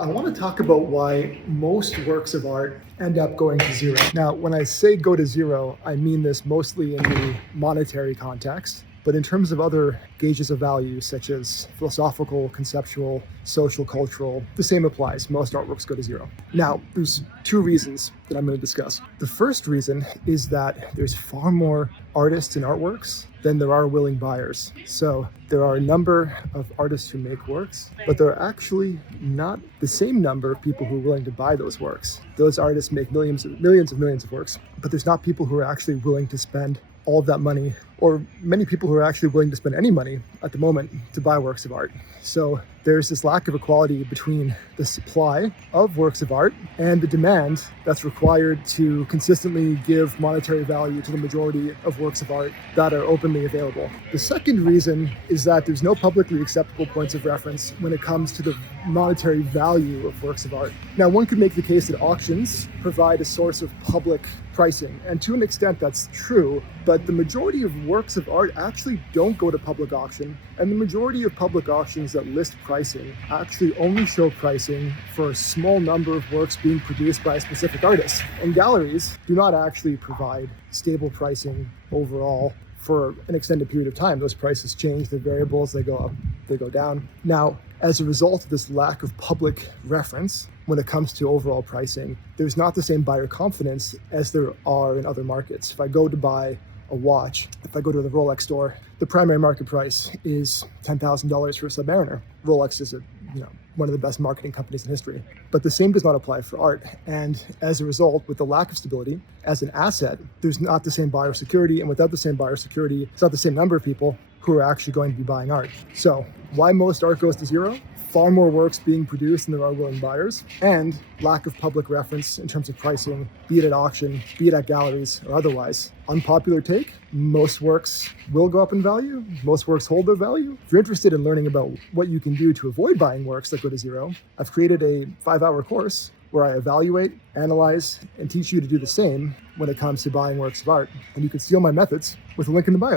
I want to talk about why most works of art end up going to zero. Now, when I say go to zero, I mean this mostly in the monetary context. But in terms of other gauges of value, such as philosophical, conceptual, social, cultural, the same applies. Most artworks go to zero. Now, there's two reasons that I'm going to discuss. The first reason is that there's far more artists and artworks than there are willing buyers. So there are a number of artists who make works, but there are actually not the same number of people who are willing to buy those works. Those artists make millions of works, but there's not people who are actually willing to spend all of that money, or many people who are actually willing to spend any money at the moment to buy works of art. So there's this lack of equality between the supply of works of art and the demand that's required to consistently give monetary value to the majority of works of art that are openly available. The second reason is that there's no publicly acceptable points of reference when it comes to the monetary value of works of art. Now, one could make the case that auctions provide a source of public pricing, and to an extent that's true, but the majority of works of art actually don't go to public auction, and the majority of public auctions that list pricing actually only show pricing for a small number of works being produced by a specific artist. And galleries do not actually provide stable pricing overall for an extended period of time. Those prices change, they're variables, they go up, they go down. Now, as a result of this lack of public reference when it comes to overall pricing, there's not the same buyer confidence as there are in other markets. If I go to buy a watch, if I go to the Rolex store, the primary market price is $10,000 for a Submariner. Rolex is one of the best marketing companies in history. But the same does not apply for art. And as a result, with the lack of stability as an asset, there's not the same buyer security. And without the same buyer security, it's not the same number of people who are actually going to be buying art. So why most art goes to zero? Far more works being produced than there are willing buyers, and lack of public reference in terms of pricing, be it at auction, be it at galleries, or otherwise. Unpopular take, most works will go up in value, most works hold their value. If you're interested in learning about what you can do to avoid buying works that go to zero, I've created a 5-hour course where I evaluate, analyze, and teach you to do the same when it comes to buying works of art. And you can steal my methods with a link in the bio.